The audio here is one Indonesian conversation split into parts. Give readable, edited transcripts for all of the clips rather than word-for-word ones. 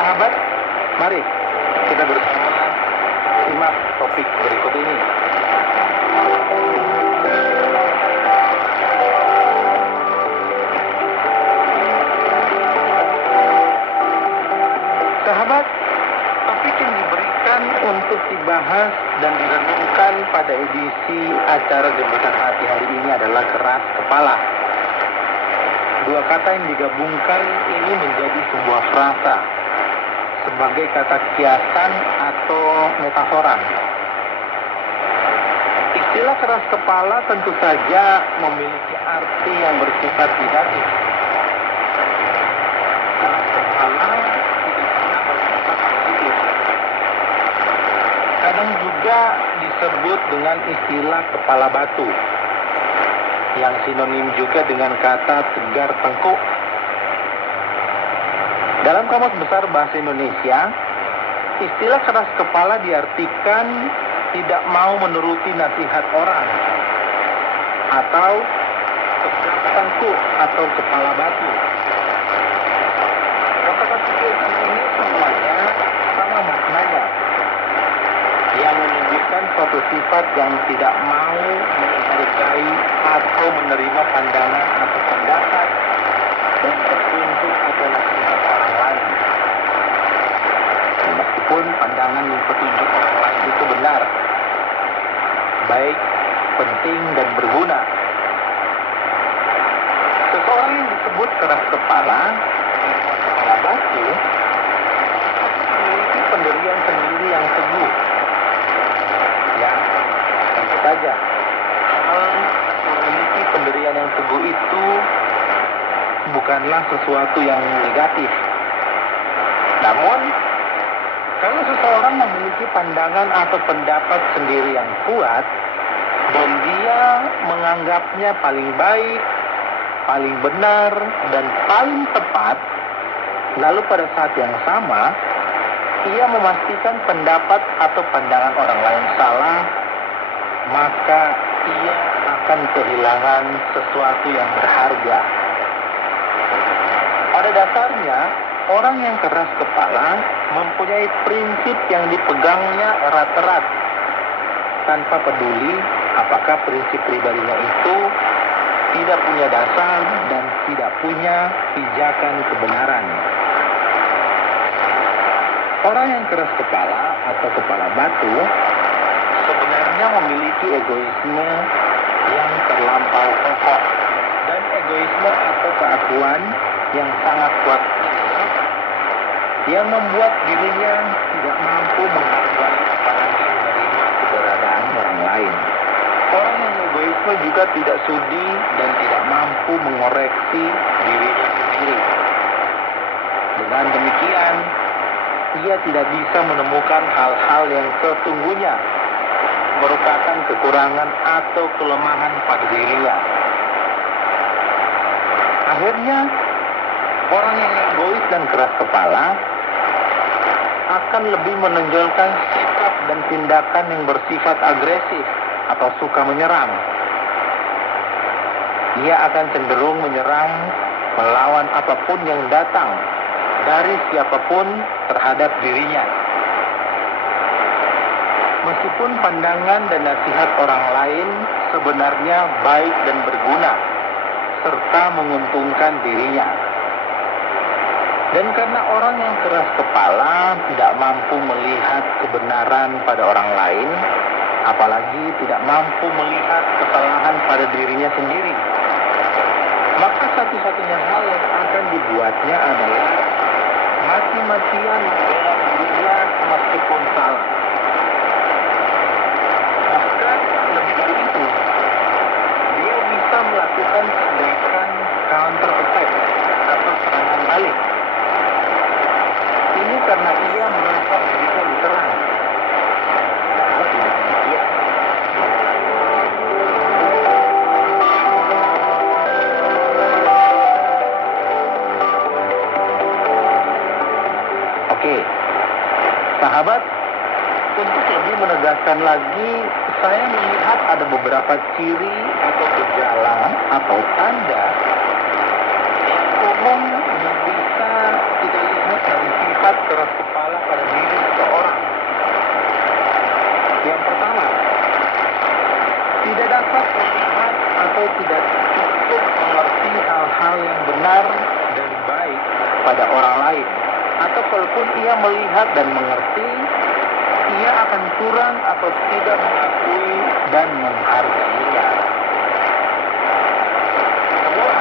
sahabat, mari kita bersama simak topik berikut ini. Sahabat, topik yang diberikan untuk dibahas dan direnungkan pada edisi acara Jembatan Hati hari ini adalah keras kepala. Dua kata yang digabungkan ini menjadi sebuah frasa sebagai kata kiasan atau metafora. Istilah keras kepala tentu saja memiliki arti yang bersifat negatif. Keras kepala tidak pernah bersifat positif. Kadang juga disebut dengan istilah kepala batu, yang sinonim juga dengan kata tegar tengkuk. Dalam Kamus Besar Bahasa Indonesia, istilah keras kepala diartikan tidak mau menuruti nasihat orang, atau tegar tengkuk atau kepala batu. Kata-kata ini semuanya sama maknanya, yang menunjukkan suatu sifat yang tidak mau menghargai atau menerima pandangan atau pendapat dan petunjuk atau nasihat orang lain. Meskipun pandangan dan petunjuk orang lain itu benar, baik, penting, dan berguna. Seseorang yang disebut keras kepala atau kepala batu memiliki pendirian sendiri yang teguh. Ya, tentu saja memiliki pendirian yang teguh itu bukanlah sesuatu yang negatif. Namun, kalau seseorang memiliki pandangan atau pendapat sendiri yang kuat dan dia menganggapnya paling baik, paling benar, dan paling tepat, lalu pada saat yang sama ia memastikan pendapat atau pandangan orang lain salah, maka ia akan kehilangan sesuatu yang berharga. Pada dasarnya, orang yang keras kepala mempunyai prinsip yang dipegangnya erat-erat, tanpa peduli apakah prinsip pribadinya itu tidak punya dasar dan tidak punya pijakan kebenaran. Orang yang keras kepala atau kepala batu sebenarnya memiliki egoisme yang terlampau kokoh dan egoisme atau keakuan yang sangat kuat, yang membuat dirinya tidak mampu menghargai apalagi menerima keberadaan orang lain. Orang yang egoisme juga tidak sudi dan tidak mampu mengoreksi dirinya sendiri. Dengan demikian, ia tidak bisa menemukan hal-hal yang sesungguhnya merupakan kekurangan atau kelemahan pada dirinya. Akhirnya, orang yang egois dan keras kepala akan lebih menonjolkan sikap dan tindakan yang bersifat agresif atau suka menyerang. Ia akan cenderung menyerang, melawan apapun yang datang dari siapapun terhadap dirinya. Meskipun pandangan dan nasihat orang lain sebenarnya baik dan berguna, serta menguntungkan dirinya. Dan karena orang yang keras kepala tidak mampu melihat kebenaran pada orang lain, apalagi tidak mampu melihat kesalahan pada dirinya sendiri, maka satu-satunya hal yang akan dibuatnya adalah mati-matian membela dirinya meskipun salah. Bahkan lebih dari itu, dia bisa melakukan tindakan counter attack atau serangan balik. Ini karena ia merasa dirinya diserang. Kalau tidak demikian, oke, sahabat, untuk lebih menegaskan lagi, saya melihat ada beberapa ciri atau gejala atau tanda yang umum yang bisa kita lihat dari sifat keras keras kepala pada diri seseorang. Yang pertama, tidak dapat melihat atau tidak cukup mengerti hal-hal yang benar dan baik pada orang lain. Atau kalaupun ia melihat dan mengerti, ia akan kurang atau tidak mengakui dan menghargainya. Kedua,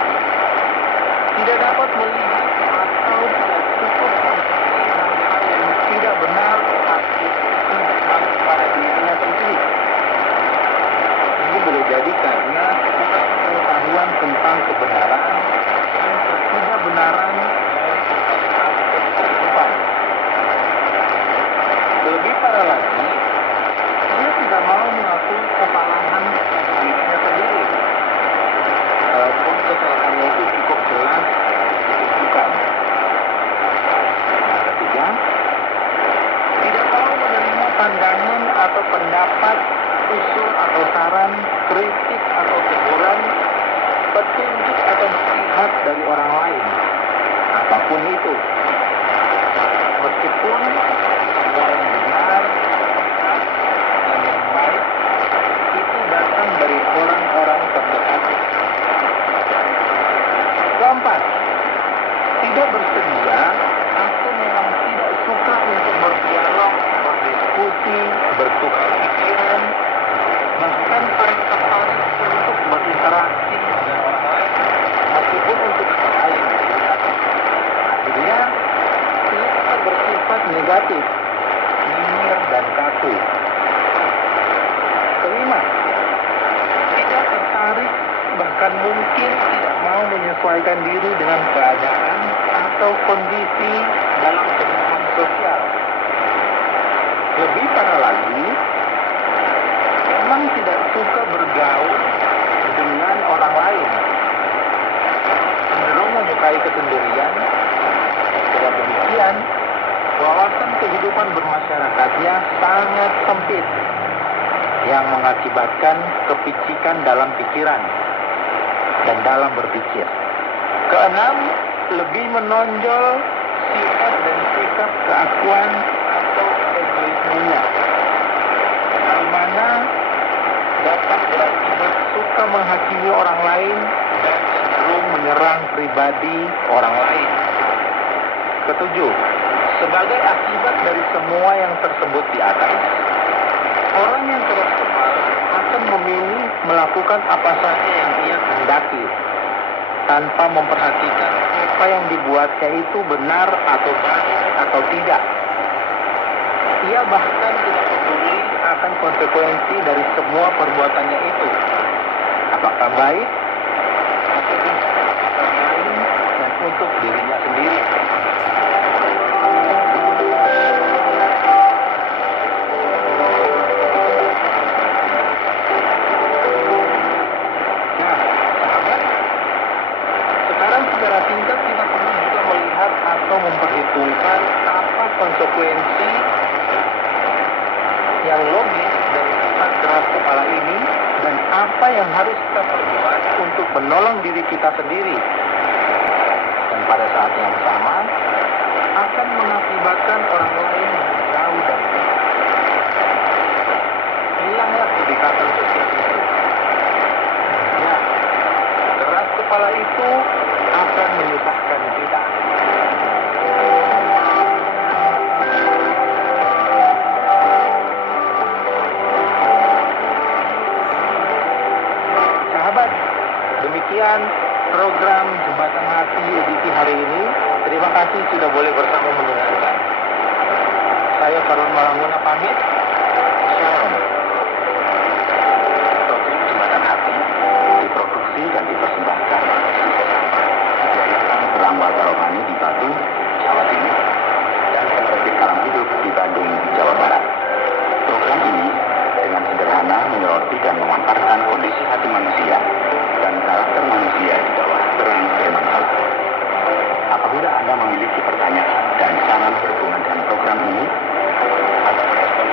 tidak dapat melihat atau tidak cukup mengerti hal-hal yang tidak benar atau tidak baik pada dirinya sendiri. Ini boleh jadi karena kurang pengetahuan tentang kebenaran dan ketidakbenaran dari kehidupan. Lebih parah lagi, dia tidak mau mengakui kesalahan dirinya sendiri. Walaupun kesalahannya itu cukup jelas ditunjukkan. Yang ketiga, tidak mau menerima pandangan atau pendapat, usul atau saran, kritik atau teguran, petunjuk atau nasihat dari orang lain. Apapun itu. Meskipun yang benar, tepat, dan yang baik itu datang dari orang-orang terdekat. Keempat, tidak bersedia atau memang tidak suka untuk berdialog, berdiskusi, bertukar pikiran, bahkan paling tertarik untuk berinteraksi dengan orang lain, meskipun untuk hal yang berbeda. Akhirnya, ia akan bersifat negatif, nyinyir dan kaku. Kelima, tidak tertarik, bahkan mungkin tidak mau menyesuaikan diri dengan keadaan atau kondisi dalam kehidupan sosial. Lebih parah lagi, memang tidak suka bergaul dengan orang lain, cenderung menyukai kesendirian. Dengan demikian, wawasan kehidupan bermasyarakatnya sangat sempit, yang mengakibatkan kepicikan dalam pikiran dan dalam berpikir. Keenam, lebih menonjol sifat dan sikap keakuan atau egoismenya, di mana dapat berakibat suka menghakimi orang lain dan cenderung menyerang pribadi orang lain. Ketujuh, sebagai akibat dari semua yang tersebut di atas, orang yang keras kepala akan memilih melakukan apa saja yang ia kehendaki, tanpa memperhatikan apa yang dibuatnya itu benar atau baik atau tidak. Ia bahkan tidak peduli akan konsekuensi dari semua perbuatannya itu, apakah baik atau tidak, orang lain dan untuk dirinya sendiri. Secara singkat kita perlu juga melihat atau memperhitungkan apa konsekuensi yang logis dari sifat keras kepala ini dan apa yang harus kita perbuat untuk menolong diri kita sendiri. Dan pada saat yang sama akan mengakibatkan orang lain menjauh dari kita. Hilanglah kedekatan sosial itu. Ya, keras kepala itu akan menyusahkan kita. Sahabat, demikian program Jembatan Hati edisi hari ini. Terima kasih sudah boleh bersama mendengarkan. Saya Farun Malanguna pamit. Shalom. Program Jembatan Hati diproduksi dan dipersembahkan Terang Warta Rohani di Batu, Jawa Timur, dan Penerbit Alam Hidup di Bandung, Jawa Barat. Program ini dengan sederhana menyoroti dan memaparkan kondisi hati manusia dan karakter manusia di bawah terang firman Allah. Apabila Anda memiliki pertanyaan dan saran berhubungan dengan program ini, atau merespon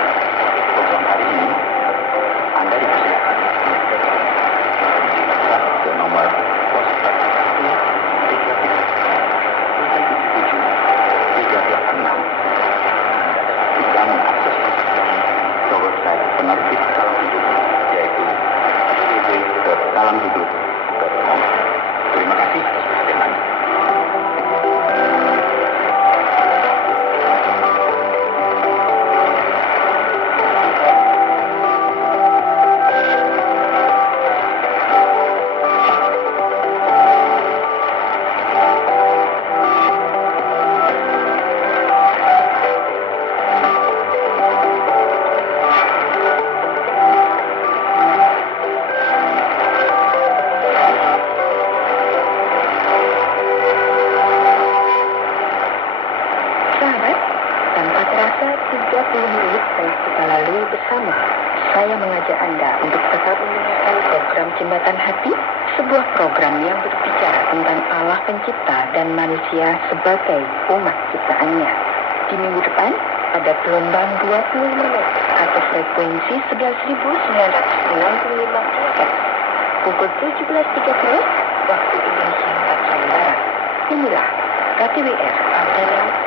Sisa 30 menit telah kita lalui bersama. Saya mengajak Anda untuk tetap mendengarkan program Jembatan Hati, sebuah program yang berbicara tentang Allah Pencipta dan manusia sebagai umat ciptaannya. Di minggu depan, pada gelombang 25 meter atau frekuensi 11.965 kHz, pukul 17.30 waktu Indonesia Bagian Barat. Inilah KTWR Antena